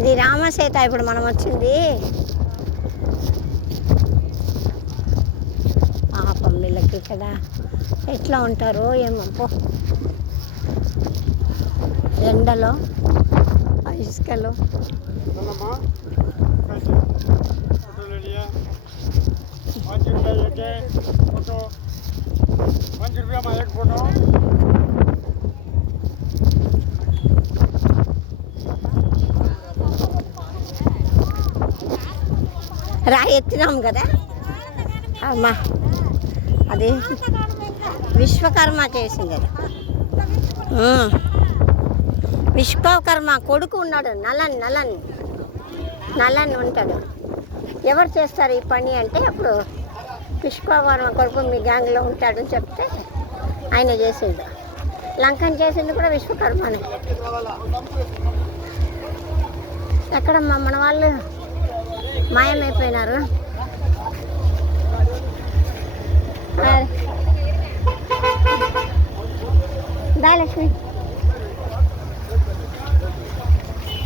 ఇది రామసేత ఇప్పుడు మనం వచ్చింది. పాపం వీళ్ళకి ఇక్కడ ఎట్లా ఉంటారో ఏమో ఎండలో ఇసుకలో. రాయి ఎత్తినాం కదా అమ్మా, అది విశ్వకర్మ చేసింది అది. విశ్వకర్మ కొడుకు ఉన్నాడు, నలన్ ఉంటాడు. ఎవరు చేస్తారు ఈ పని అంటే అప్పుడు విశ్వకర్మ కొడుకు మీ గ్యాంగ్లో ఉంటాడని చెప్తే ఆయన చేసిండు. లంకన్ చేసింది కూడా విశ్వకర్మనే. ఎక్కడమ్మా మన వాళ్ళు మాయమైపోయినారు. దా లక్ష్మి.